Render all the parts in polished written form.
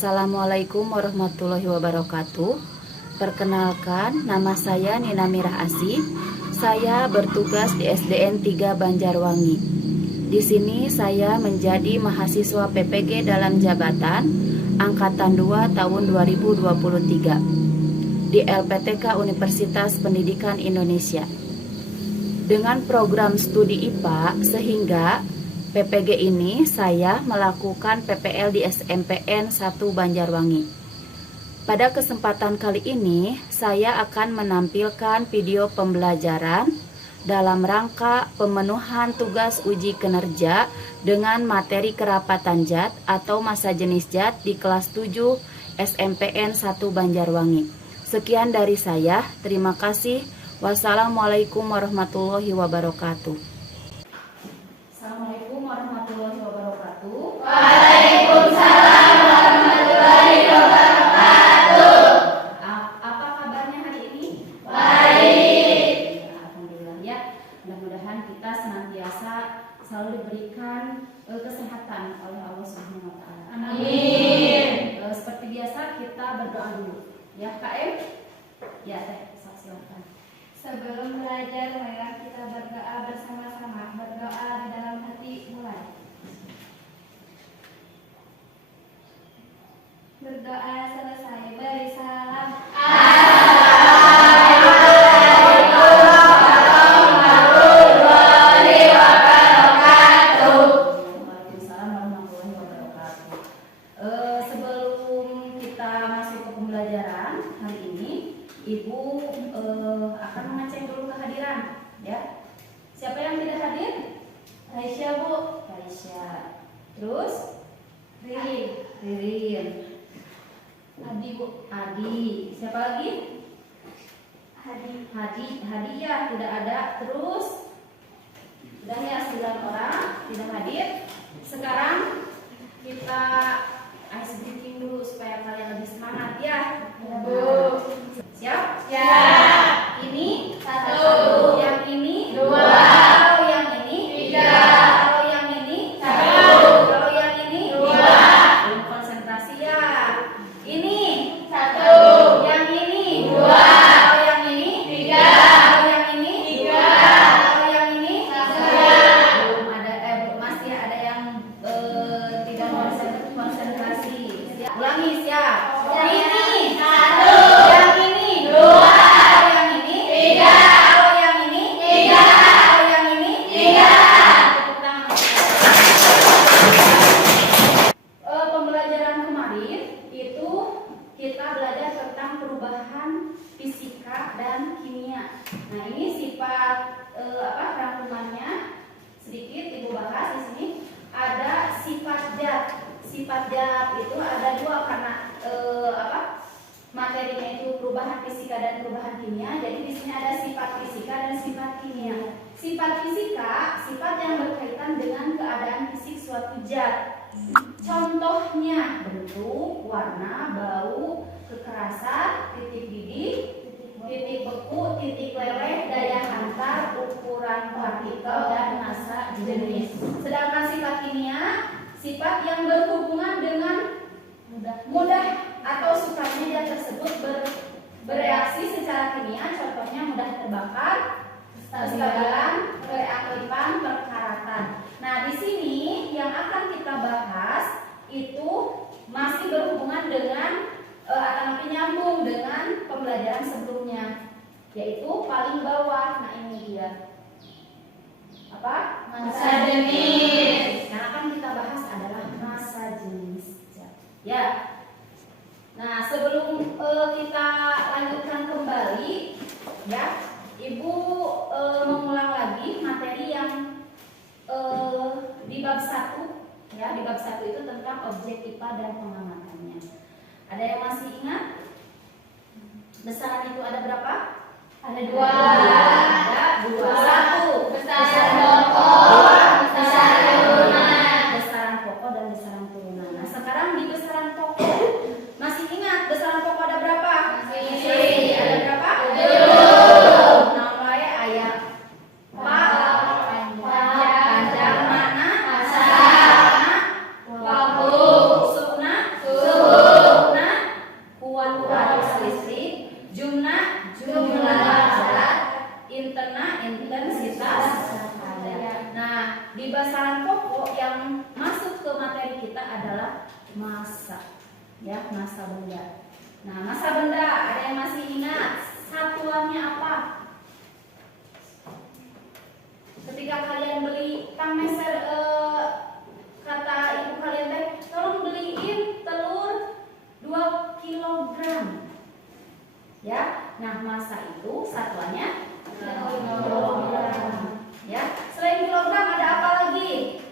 Assalamualaikum warahmatullahi wabarakatuh. Perkenalkan, nama saya Nina Mirah Asih. Saya bertugas di SDN 3 Banjarwangi. Di sini saya menjadi mahasiswa PPG dalam jabatan Angkatan 2 tahun 2023 di LPTK Universitas Pendidikan Indonesia. Dengan program studi IPA sehingga PPG ini saya melakukan PPL di SMPN 1 Banjarwangi. Pada kesempatan kali ini saya akan menampilkan video pembelajaran dalam rangka pemenuhan tugas uji kinerja dengan materi kerapatan zat atau massa jenis zat di kelas 7 SMPN 1 Banjarwangi. Sekian dari saya, terima kasih. Wassalamualaikum warahmatullahi wabarakatuh. Assalamualaikum warahmatullahi wabarakatuh. Waalaikumsalam warahmatullahi wabarakatuh. Apa kabarnya hari ini? Baik. Alhamdulillah ya. Mudah-mudahan kita senantiasa selalu diberikan kesehatan oleh Allah Subhanahu wa taala. Amin. Seperti biasa kita berdoa dulu. Ya, KM? Ya, Teh, silakan. Sebelum belajar, marilah kita berdoa bersama-sama. Berdoa di dalam hati, mulai. Berdoa selesai, beri salam. Waalaikumsalam warahmatullahi wabarakatuh. Sebelum kita masuk ke pembelajaran hari ini, Ibu akan mengecek dulu kehadiran, ya. Siapa yang tidak hadir? Aisyah, Bu. Aisyah. Terus Ririn. Adi, Bu. Adi. Siapa lagi? Hadi ya, tidak ada. Terus sudah ya 9 orang tidak hadir. Sekarang kita ice breaking dulu supaya kalian lebih semangat ya. Bu. Siap? Ya. Ini 1. yang ini 2. Kalau yang ini 3. Kalau yang ini 1. Kalau yang ini 2. Belum konsentrasi ya. Ini 1. Yang ini 2. Kalau yang ini 3. Kalau yang ini 3. Kalau yang ini 1. belum ada, masih ada yang tidak konsentrasi. Siap. Ulangi, siap. Ini 1. yang ini 2. Kalau yang ini 3. Kalau yang ini 3. Kalau yang ini 3. Tepuk tangan. Pembelajaran kemarin itu kita belajar tentang perubahan fisika dan kimia. Nah, ini sifat rangkumannya sedikit Ibu bahas di sini. Ada sifat zat. Sifat zat itu ada dua karena materinya itu perubahan fisika dan perubahan kimia. Jadi di sini ada sifat fisika dan sifat kimia. Sifat fisika, sifat yang berkaitan dengan keadaan fisik suatu zat. Contohnya bentuk, warna, bau, kekerasan, titik didih, titik beku, titik leleh, daya hantar, ukuran partikel, dan massa jenis. Sedangkan sifat kimia, sifat yang berhubungan dengan mudah atau sukanya zat tersebut bereaksi secara kimia. Contohnya mudah terbakar, kestabilan, kereaktifan, perkaratan. Nah, di sini yang akan kita bahas itu masih berhubungan dengan atau nyambung dengan pembelajaran sebelumnya, yaitu paling bawah. Nah, ini dia apa? Massa jenis. Yang akan kita bahas adalah massa jenis zat. Ya. Nah, sebelum kita lanjutkan kembali, ya, Ibu mengulang lagi materi yang di bab 1, ya. Di bab 1 itu tentang objek IPA dan pengamatannya. Ada yang masih ingat? Besaran itu ada berapa? Ada 2. Ada 2. 1. Besaran pokok, besaran turunan. Besaran pokok dan besaran turunan. Nah, sekarang di besaran pokok masih ingat besaran pokok ada berapa? Masih. Ada berapa? 7. Namanya ayat Panjang. panjang mana? Massa. Mana? Waktu. Sukna. Suhu. di bahasan pokok yang masuk ke materi kita adalah massa, ya, massa benda. Nah, massa benda ada yang masih ingat satuannya apa? Ketika kalian beli meser, kata ibu kalian teh, tolong beliin telur 2 kilogram. Ya, nah massa itu satuannya kilogram. Ya, selain kilogram ada apa lagi?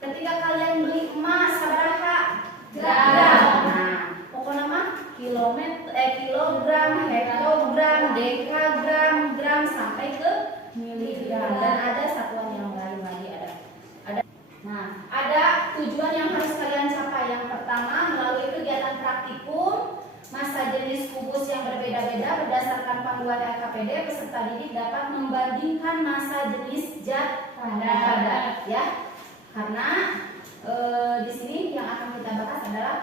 Ketika kalian beli emas sabaraha? Gram. Nah, pokoknya mah kilogram, hektogram, dekagram, gram sampai ke miligram, dan ada satuan yang lain lagi ada. Nah, ada tujuan yang harus kalian capai. Yang pertama, melalui kegiatan praktikum massa jenis kubus yang berbeda-beda berdasarkan panduan LKPD, peserta didik dapat membandingkan massa jenis zat pada, ya. Karena di sini yang akan kita bahas adalah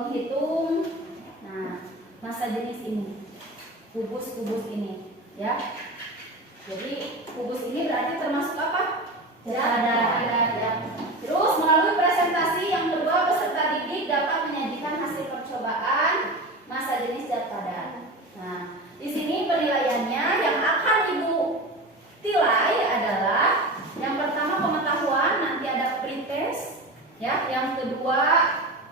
menghitung massa jenis ini, kubus-kubus ini, ya. Jadi kubus ini berarti termasuk apa? Zat pada. Terus melalui presentasi yang kedua, peserta didik dapat menyajikan hasil percobaan massa jenis zat padat. Nah, di sini penilaiannya yang akan ibu tilai adalah yang pertama pengetahuan, nanti ada pretest, ya. Yang kedua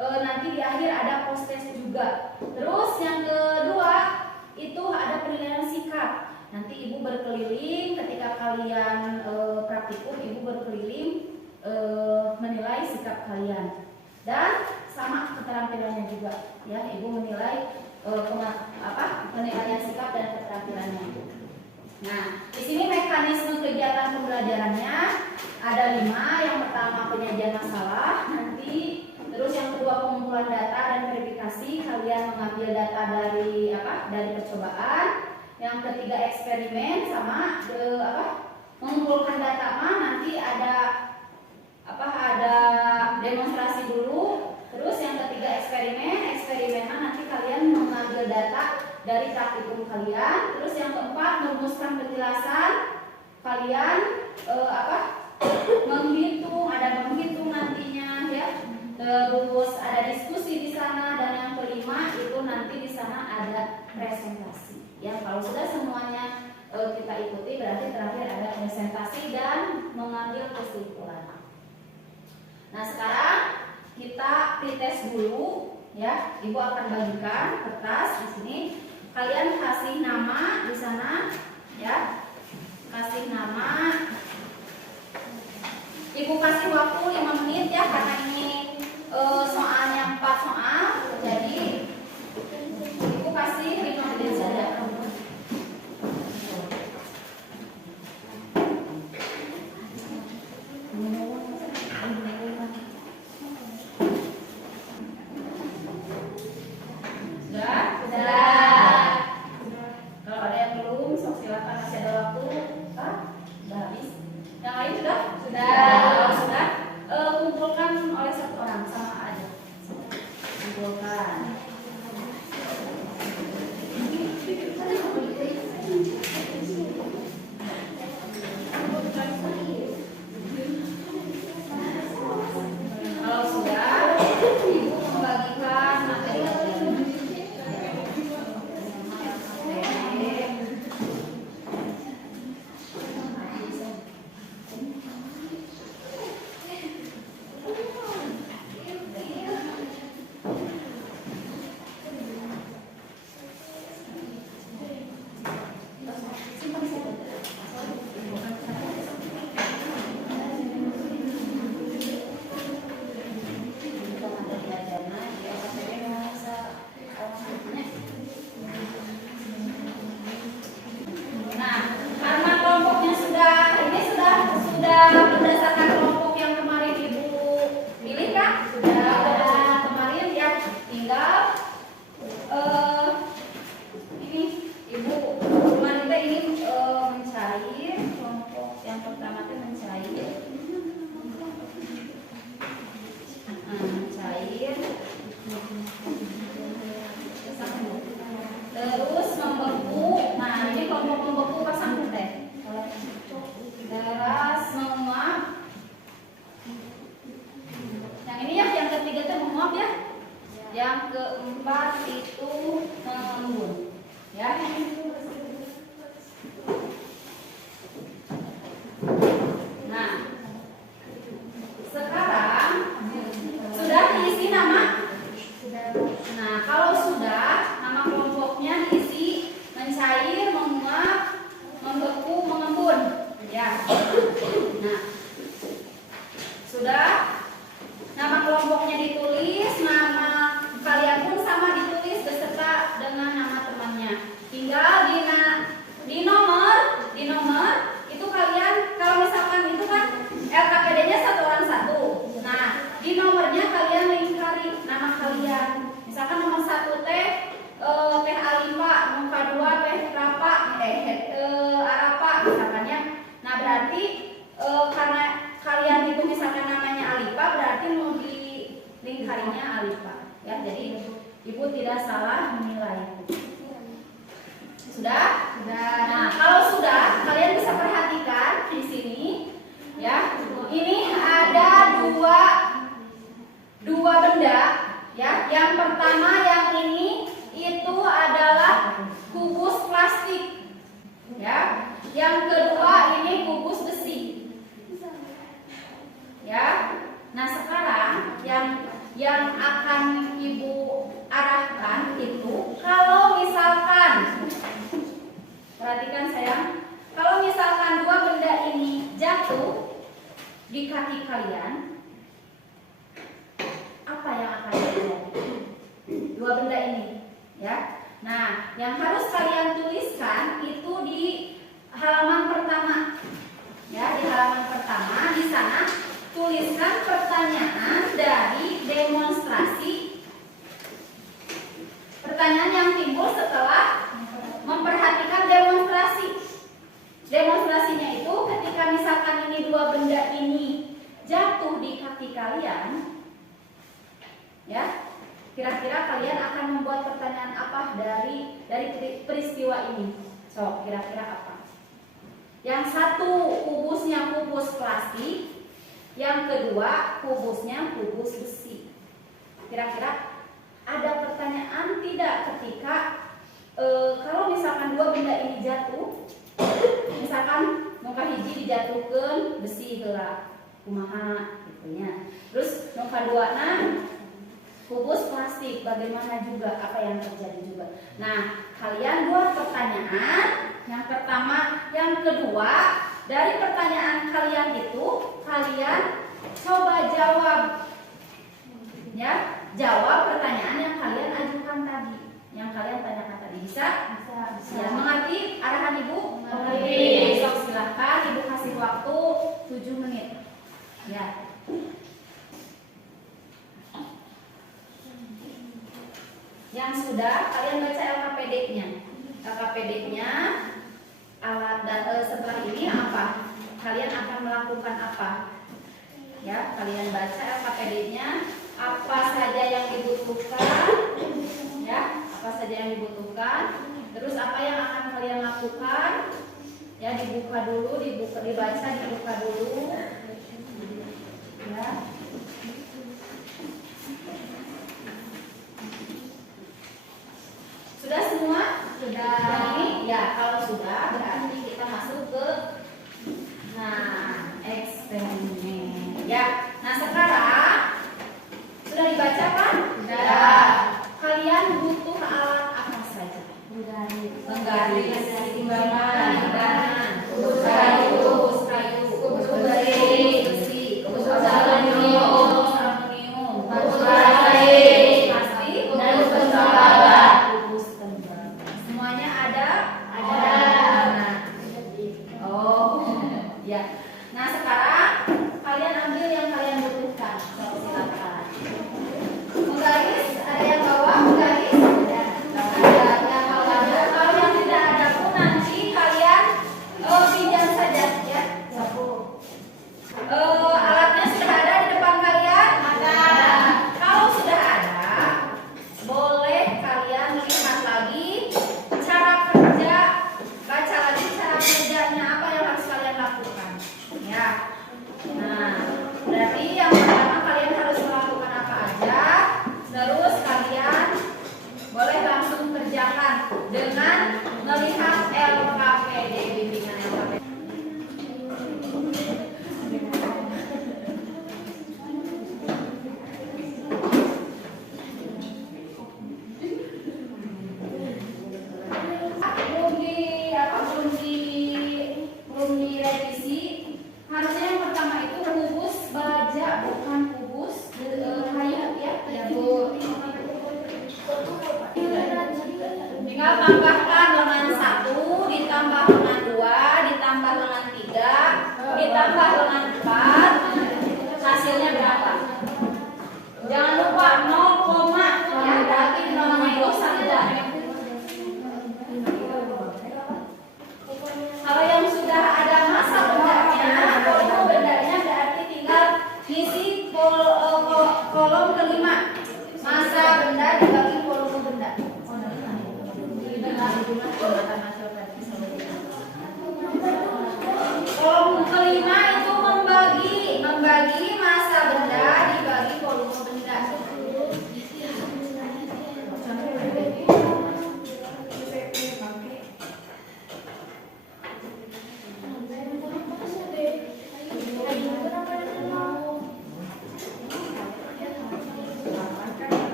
nanti di akhir ada post-test juga. Terus yang kedua itu ada penilaian sikap. Nanti ibu berkeliling ketika kalian praktikum, ibu berkeliling menilai sikap kalian, dan sama keterampilannya juga, ya. Ibu menilai penilaian sikap dan keterampilannya. Nah, di sini mekanisme kegiatan pembelajarannya ada 5. Yang pertama penyajian masalah, nanti terus yang kedua pengumpulan data dan verifikasi. Kalian mengambil data dari percobaan. Yang ketiga eksperimen, sama mengumpulkan data nanti ada demonstrasi dulu. Terus yang ketiga eksperimen nanti kalian mengambil data dari praktikum kalian. Terus yang keempat merumuskan penjelasan, kalian menghitung nantinya, ya. Terus ada diskusi di sana, dan yang kelima itu nanti di sana ada presentasi. Ya, kalau sudah semuanya kita ikuti, berarti terakhir ada presentasi dan mengambil kesimpulan. Nah, sekarang kita pretest dulu, ya. Ibu akan bagikan kertas di sini. Kalian kasih nama di sana, ya. Kasih nama. Ibu kasih waktu 5 menit, ya, karena ini soalnya 4 soal. Jadi ibu kasih 5 menit saja. Kumpulkan Alifa. Ya, jadi Ibu tidak salah menilai. Sudah? Sudah. Nah, kalau sudah, kalian bisa perhatikan di sini, ya. Ini ada dua benda, ya. Yang pertama yang ini itu adalah kubus plastik, ya. Yang kedua ini kubus besi, ya. Nah, sekarang yang akan Ibu arahkan itu, kalau misalkan, perhatikan sayang, kalau misalkan dua benda ini jatuh di kaki kalian, apa yang akan terjadi? Dua benda ini, ya. Nah, yang harus kalian tuliskan itu di halaman pertama, ya, di halaman pertama. Di sana tuliskan pertanyaan dari demonstrasi. Pertanyaan yang timbul setelah memperhatikan demonstrasi. Demonstrasinya itu ketika misalkan ini dua benda ini jatuh di kaki kalian, ya, kira-kira kalian akan membuat pertanyaan apa dari peristiwa ini? So, kira-kira apa? Yang satu kubusnya kubus plastik, yang kedua kubusnya kubus besi. Kira-kira ada pertanyaan tidak ketika kalau misalkan dua benda ini jatuh, misalkan nongka hiji dijatuhkan besi heula kumaha gitu nya. Terus nongka duana kubus plastik, bagaimana juga, apa yang terjadi juga. Nah, kalian buat pertanyaan, yang pertama, yang kedua, dari pertanyaan kalian itu, kalian coba jawab, ya, jawab pertanyaan yang kalian ajukan tadi, yang kalian tanyakan tadi. Bisa? Bisa. Ya, mengerti arahan Ibu? Mengerti. Sok, silahkan Ibu kasih waktu 7 menit. Ya. Yang sudah, kalian baca LKPD-nya. LKPD-nya, alat dan setelah ini apa? Kalian akan melakukan apa? Ya, kalian baca LKPD-nya, apa saja yang dibutuhkan, ya, apa saja yang dibutuhkan. Terus apa yang akan kalian lakukan? Ya, dibuka dulu, dibaca, dibuka dulu. Ya. Sudah semua? Sudah. Ini ya, kalau sudah berarti kita masuk ke eksperimen. Ya. Nah, sekarang sudah dibaca kan? Sudah. Kalian butuh alat apa saja? Penggaris, timbangan, kubus kayu, kubus besi, kubus aluminium, kubus plastik, dan kubus tembaga. Semuanya ada? Ada. Oh, ya. Nah, sekarang kalian ambil yang kalian butuhkan. So, silakan. Menggaris, ada yang bawa menggaris? Ada yang bawa. Kalau yang tidak ada pun nanti kalian pinjam saja, ya. Alatnya sudah ada di depan kalian? Ada. Kalau sudah ada, boleh kalian lihat lagi cara kerja, baca lagi cara kerjanya, apa yang harus kalian lakukan.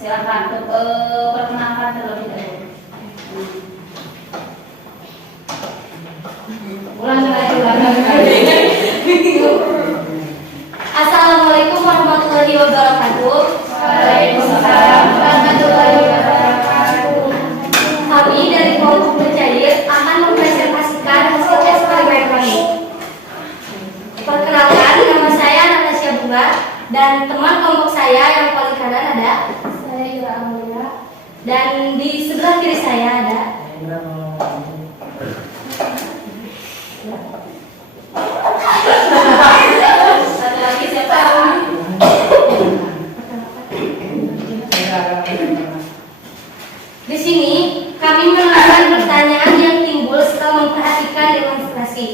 silakan untuk perkenalkan terlebih dahulu. Ulang lagi. Assalamualaikum warahmatullahi wabarakatuh. Waalaikumsalam warahmatullahi wabarakatuh. Kami dari kelompok pencair akan mempresentasikan hasil eksperimen kami. Perkenalkan, nama saya Natasha Bunga dan teman kelompok saya yang paling kanan ada saya Ira Amelia dan di sebelah kiri saya ada Satu lagi siapa? Di sini kami menemukan pertanyaan yang timbul setelah memperhatikan demonstrasi.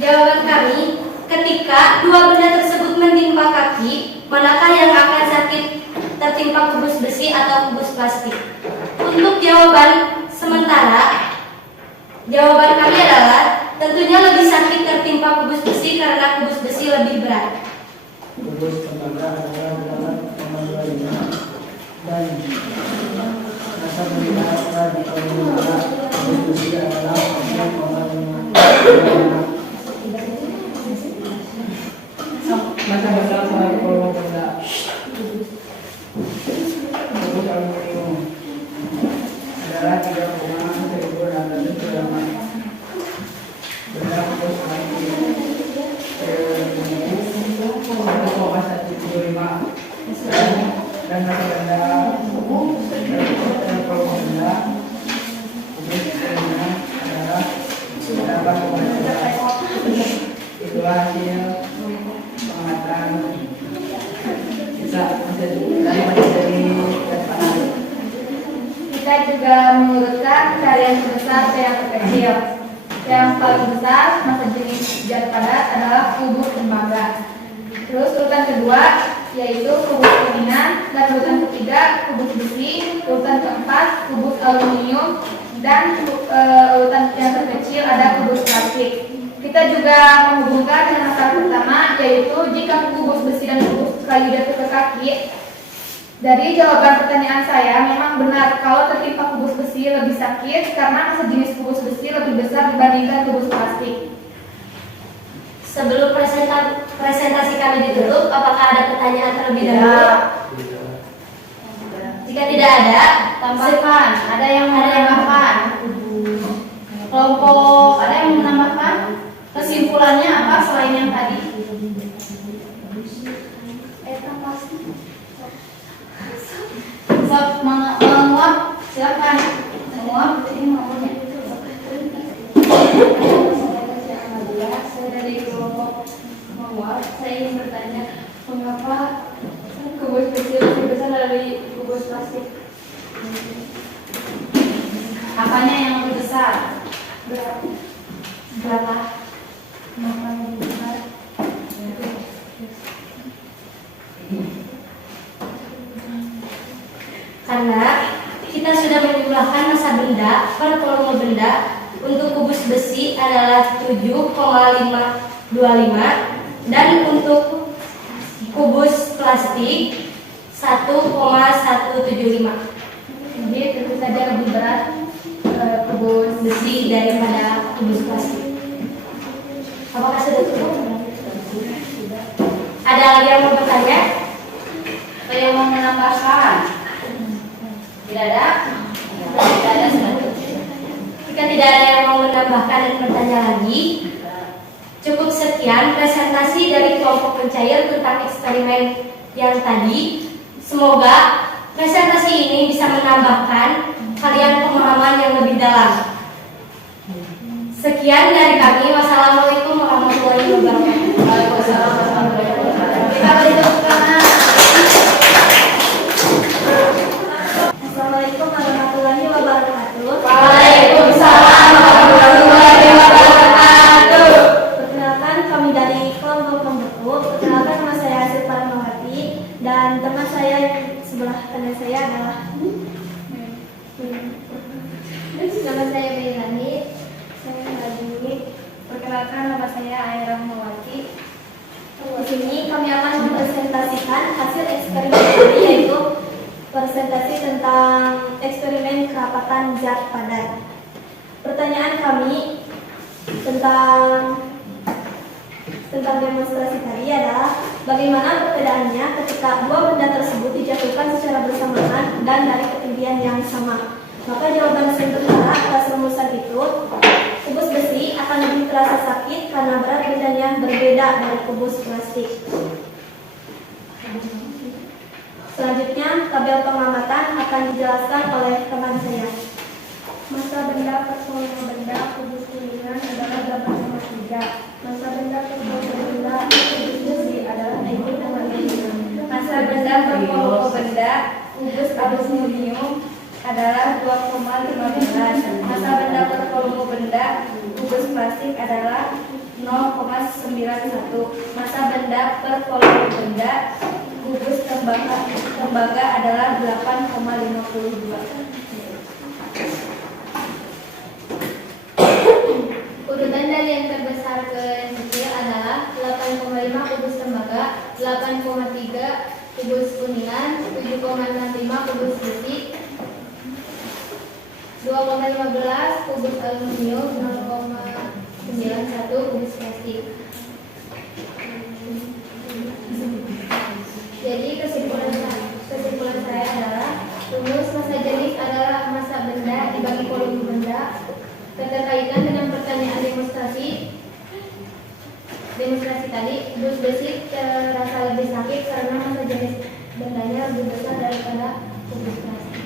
Jawaban kami, ketika dua benda tersebut menimpa kaki, manakah yang akan sakit tertimpa kubus besi atau kubus plastik? Untuk jawaban sementara, jawaban kami adalah tentunya lebih sakit tertimpa kubus besi karena kubus besi lebih berat. Kubus tembaga adalah dalam nomor 25 dan rasa melihat di nomor 2 kubus besi adalah nomor 5. Masa bersama kolom benda kubus aluminium adalah 3,1600 gram. Benda kubus aluminium 1,175 dan masa benda kolom benda kubus aluminium adalah 8,3. Itulah hasil pengamatan bisa menjadi depan. Kita juga mengurutkan varian terbesar ke yang terkecil. Yang paling besar masa jenis zat padat adalah kubus tembaga. Terus urutan kedua yaitu kubus kuningan, dan urutan ketiga kubus besi, urutan keempat kubus aluminium, dan urutan yang terkecil ada kubus plastik. Kita juga menghubungkan dengan masalah pertama yaitu jika kubus besi dan kubus kayu jatuh ke kaki. Dari jawaban pertanyaan saya memang benar kalau tertimpa kubus besi lebih sakit karena sejenis kubus besi lebih besar dibandingkan kubus plastik. Sebelum presentasi kami ditutup, apakah ada pertanyaan terlebih dahulu? Jika tidak ada, Tambahkan, ada yang menambahkan. Kelompok ada yang menambahkan? Kesimpulannya apa selain yang tadi? Sob menguap, silakan. Menguap, ini nomornya. saya dari kelompok menguap. Saya ingin bertanya, mengapa kubus besi lebih besar dari kubus plastik? Apanya yang lebih besar? Berapa? Mengapa lebih besar? Karena kita sudah menjumlahkan massa benda per volume benda. Untuk kubus besi adalah 7,525 dan untuk kubus plastik 1,175. Jadi tentu saja lebih berat kubus besi daripada kubus plastik. Apakah sudah cukup? Ada lagi yang mau bertanya? Ada yang mau menambahkan? Tidak ada? Tidak ada, sudah cukup. Jika tidak ada yang mau menambahkan dan bertanya lagi, cukup sekian presentasi dari kelompok pencair tentang eksperimen yang tadi. Semoga presentasi ini bisa menambahkan kalian pemahaman yang lebih dalam. Sekian dari kami. Wassalamualaikum warahmatullahi wabarakatuh. Waalaikumsalam warahmatullahi wabarakatuh. Kita beri tepuk tangan. Assalamualaikum warahmatullahi wabarakatuh. Waalaikumsalam warahmatullahi wabarakatuh. Perkenalkan, kami dari kelompok pembeku. Perkenalkan, nama saya Asif Parmawati dan teman saya yang sebelah kanan saya adalah nama saya Bailani. Saya lagi. Perkenalkan, nama saya Aira Rahmawati. Di sini kami akan mempresentasikan hasil eksperimen kami, yaitu presentasi tentang eksperimen kerapatan zat padat. Pertanyaan kami tentang demonstrasi tadi adalah bagaimana perbedaannya ketika dua benda tersebut dijatuhkan secara bersamaan dan dari ketinggian yang sama. Maka jawaban sementara atas rumusan itu, kubus besi akan lebih terasa sakit karena berat bendanya berbeda dari kubus plastik. Selanjutnya, tabel pengamatan akan dijelaskan oleh teman saya. Masa benda per volume benda kubus kuningan adalah 8,3. Masa benda per volume benda kubus besi adalah 1,5. Masa benda per volume benda kubus aluminium adalah 2,15. Masa benda per volume benda kubus plastik adalah 0,91. Masa benda per volume benda kubus tembaga adalah 8,52. Urutan dari yang terbesar ke yang kecil adalah 8,5 kubus tembaga, 8,3 kubus kuningan, 7,65 kubus besi, 2,15 kubus aluminium, 0,91 kubus plastik. Jadi kesimpulan saya adalah rumus massa jenis adalah massa benda dibagi volume benda. Keterkaitan dengan pertanyaan demonstrasi tadi, kubus besi terasa lebih sakit karena massa jenis bendanya lebih besar daripada kubus plastik.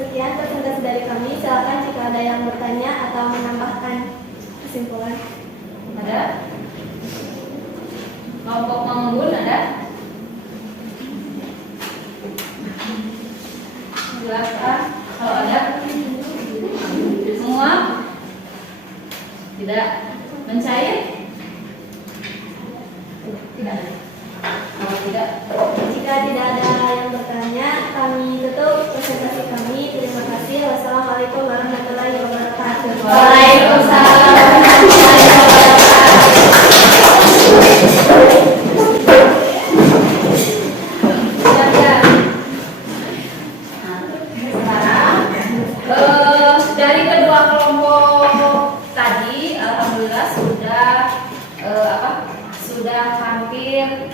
Sekian presentasi dari kami. Silakan jika ada yang bertanya atau menambahkan kesimpulan. Ada? Kelompok mengunggul ada? Jelaskan kalau ada. Semua? Tidak? Mencair? Tidak. Kalau tidak, Jika tidak ada yang bertanya, kami tutup presentasi kami. Terima kasih. Wassalamualaikum warahmatullahi wabarakatuh. Waalaikumsalam. Dari kedua kelompok tadi, alhamdulillah sudah hampir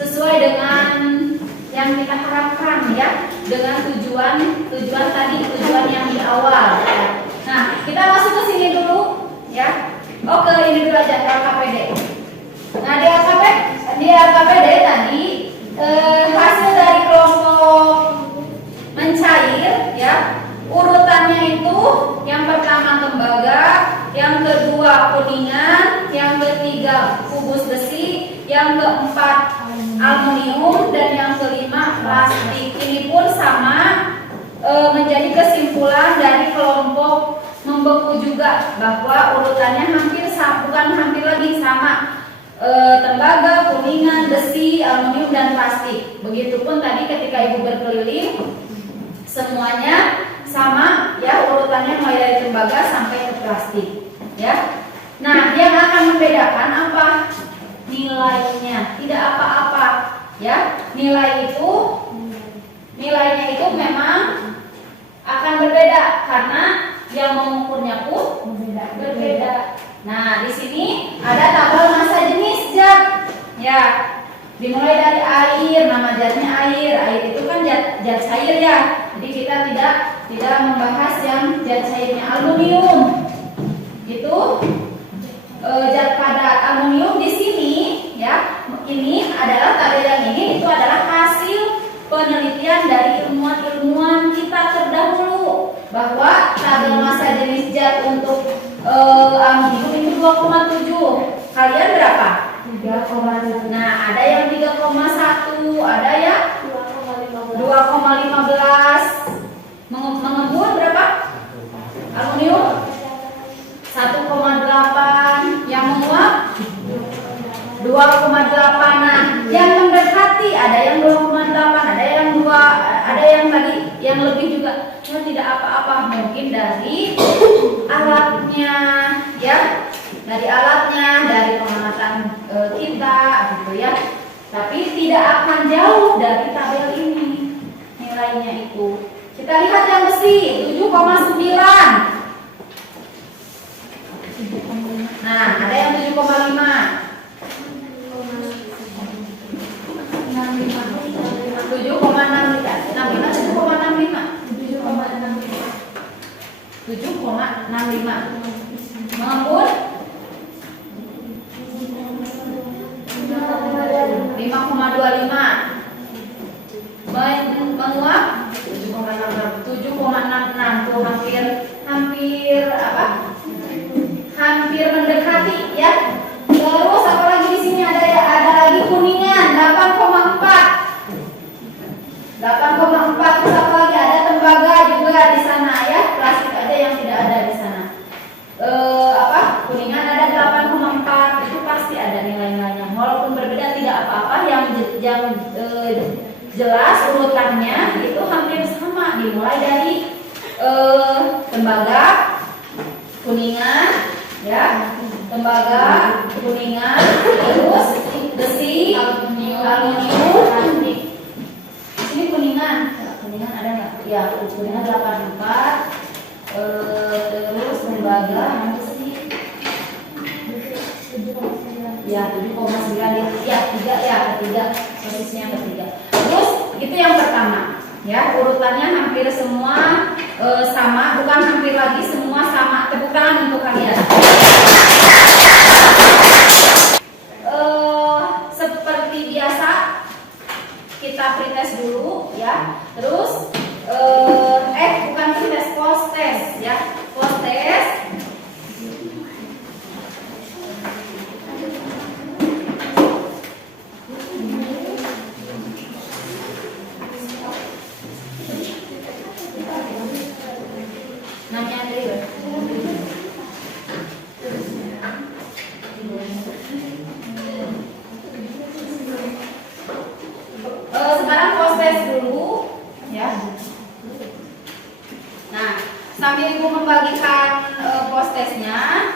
sesuai dengan yang kita harapkan ya, dengan tujuan yang di awal. Nah, kita masuk ke sini dulu ya. Oke, ini dulu aja LKPD. Nah, di LKPD tadi hasil dari kelompok mencair ya, urutannya itu yang pertama tembaga, yang kedua kuningan, yang ketiga kubus besi, yang keempat aluminium, dan yang kelima plastik. Ini pun sama menjadi kesimpulan dari kelompok membeku juga, bahwa urutannya bukan hampir lagi sama. Tembaga, kuningan, besi, aluminium, dan plastik. Begitupun tadi ketika ibu berkeliling, semuanya sama ya, urutannya mulai dari tembaga sampai ke plastik ya. Nah, yang akan membedakan apa? Nilainya. Tidak apa-apa ya. Nilainya itu memang akan berbeda karena yang mengukurnya pun berbeda. Nah, di sini ada tabel massa jenis zat ya. Dimulai dari air, nama zatnya air. Air itu kan zat cair ya. Jadi kita tidak membahas yang zat cairnya. Aluminium itu zat padat. Aluminium di sini ya. Ini adalah tabel yang ini itu adalah hasil penelitian dari ilmuwan kita terdahulu, bahwa tabel massa jenis zat untuk aluminium itu 2,7. Kalian berapa? 3,1. Nah, ada yang 3,1, ada yang 2,15. Mengembun berapa? Aluminium 1,8. Yang menguap 2,8. Nah, yang mendekati ada yang 2,8, ada yang 2, ada yang tadi yang lebih juga. Tidak tidak apa-apa, mungkin dari alatnya, ya, dari alatnya, dari pengamatan kita, gitu ya. Tapi tidak akan jauh dari tabel ini nilainya itu. Kita lihat yang besi 7,9. Nah, ada yang 7,5. 7,65 maupun 5,25 menguap 7,66 tuh hampir apa? Hampir mendekati ya. Terus apalagi di sini ada lagi kuningan 8,4. 8,4 terus apa lagi? Ada tembaga juga di sana ya. Plastik aja yang tidak ada di sana. Kuningan ada 8,4. Itu pasti ada nilai-nilainya. Walaupun berbeda tidak apa-apa. Yang jelas urutannya itu hampir sama. Dimulai dari tembaga, kuningan, ya, tembaga, kuningan, terus besi, aluminium. Ini kuningan ada nggak? Ya, kuningan 84. Terus tembaga besi. Ya, 7,9 ya, ketiga posisinya ketiga. Terus itu yang pertama. Ya, urutannya hampir semua sama, bukan hampir lagi, semua sama. Tepuk tangan untuk kalian. Seperti biasa kita pretest dulu ya. Terus bukan pretest, post test ya. Post test. Namanya drill. Sekarang post test dulu ya. Nah, sambil Ibu membagikan post testnya,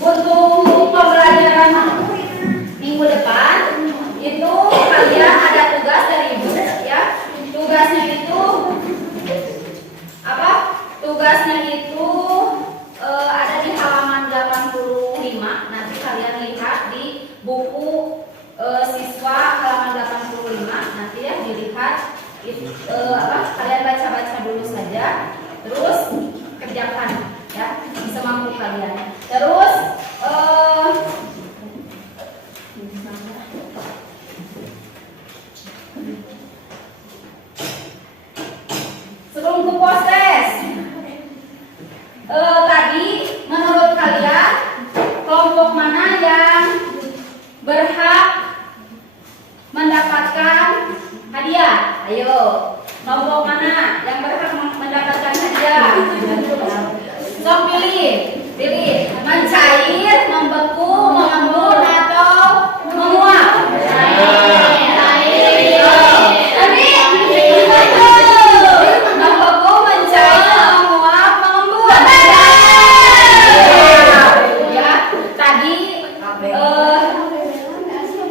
untuk pembelajaran minggu depan itu kalian ada tugas dari Ibu ya. Tugasnya itu apa? Tugasnya itu ada di halaman 85. Nanti kalian lihat di buku siswa halaman 85. Nanti ya dilihat kalian baca-baca dulu saja. Terus kerjakan ya semampu kalian. Terus sebelum ke post test, tadi menurut kalian kelompok mana yang berhak mendapatkan hadiah? Ayo, kelompok mana yang berhak mendapatkan hadiah? Sok pilih, mencair, membeku, mengembun atau menguap?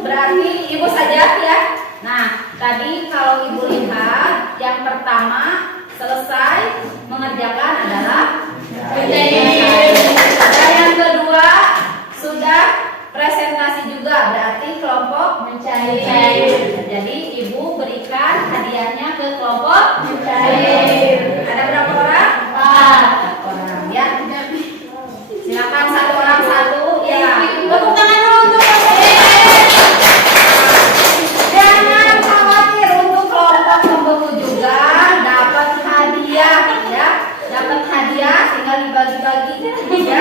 Berarti Ibu saja ya. Nah, tadi kalau Ibu lihat yang pertama selesai mengerjakan adalah mencair. Dan yang kedua sudah presentasi juga, berarti kelompok mencair. Jadi Ibu berikan hadiahnya ke kelompok mencair. Ada berapa orang? 4 orang ya. Silakan satu orang satu ya. Tepuk tangan dulu untuk jangan khawatir, untuk kelompok membeku juga dapat hadiah ya. Dapat hadiah tinggal dibagi-bagi ya.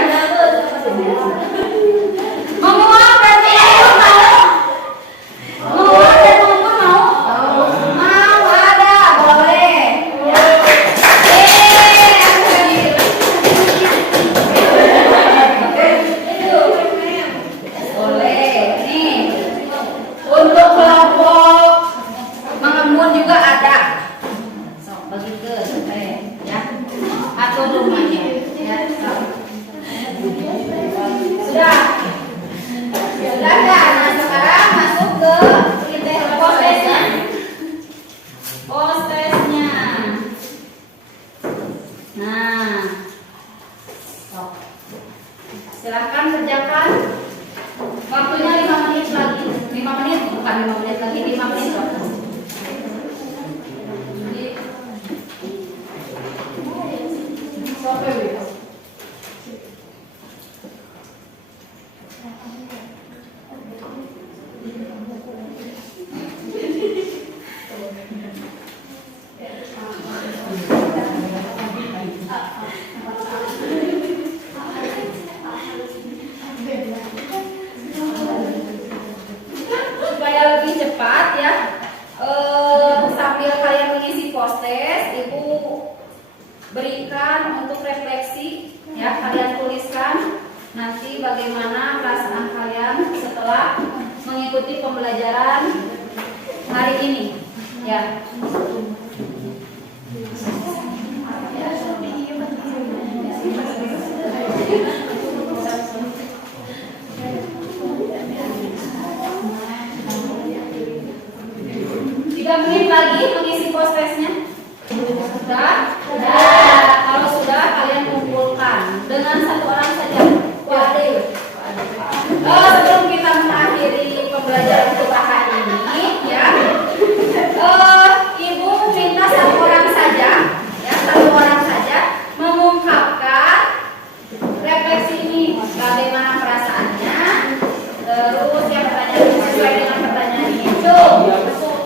Menguap berarti mau? Menguap dan menguap mau? Mau ada, boleh. ya. Atur rumahnya ya. Sudah. Sudah kan? Nah, sekarang masuk ke postesnya. Postesnya. Nah. Silahkan kerjakan. Waktunya 5 menit lagi. 5 menit, bukan 5 menit lagi, 5 menit waktu. Supaya lebih cepat ya, sambil kalian mengisi postes, Ibu berikan untuk refleksi ya. Kalian tuliskan nanti bagaimana perasaan kalian setelah mengikuti pembelajaran hari ini ya. Menit lagi mengisi postesnya. Sudah? Sudah. Kalau sudah kalian kumpulkan dengan satu orang saja. Sebelum kita mengakhiri pembelajaran kita hari ini ya, Ibu minta satu orang saja ya, satu orang saja mengungkapkan refleksi ini, bagaimana perasaannya, terus yang pertanyaan sesuai dengan pertanyaan itu.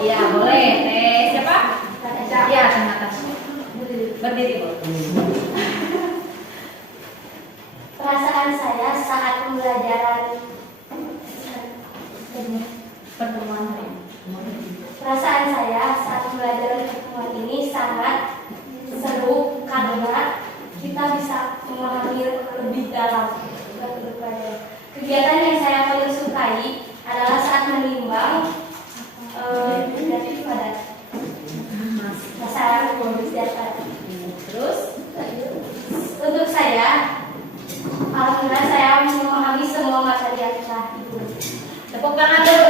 Ya boleh. Siapa? Ya, atas. Berdiri Bu. Perasaan saya saat pembelajaran Pertemuan hari ini. perasaan saya saat pembelajaran pertemuan ini sangat seru karena kita bisa memahami lebih dalam kegiatan yang saya paling sukai adalah saat menimbang negatif padat masalah Terus untuk saya alhamdulillah saya memahami semua materi yang telah Ibu. tepuk tangan dulu.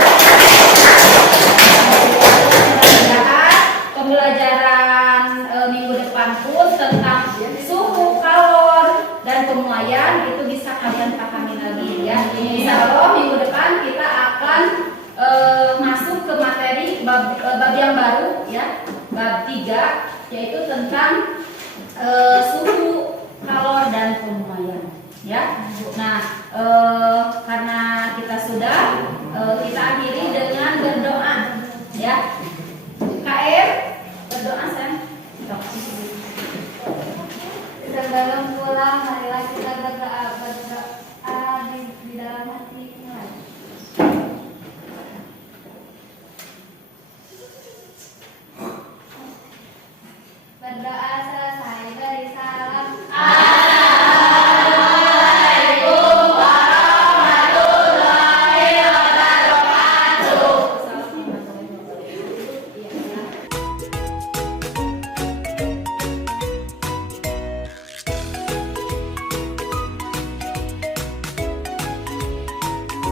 Pembelajaran minggu depan pun tentang suhu, kalor, dan pemuaian itu bisa kalian pahami lagi ya. Insya Allah minggu depan kita akan masuk ke materi bab yang baru ya, bab 3, yaitu tentang suhu, kalor, dan pemuaian ya. Nah, karena kita sudah kita akhiri dengan berdoa ya. KM berdoa sayang. Sebelum pulang, marilah kita berdoa di dalam hati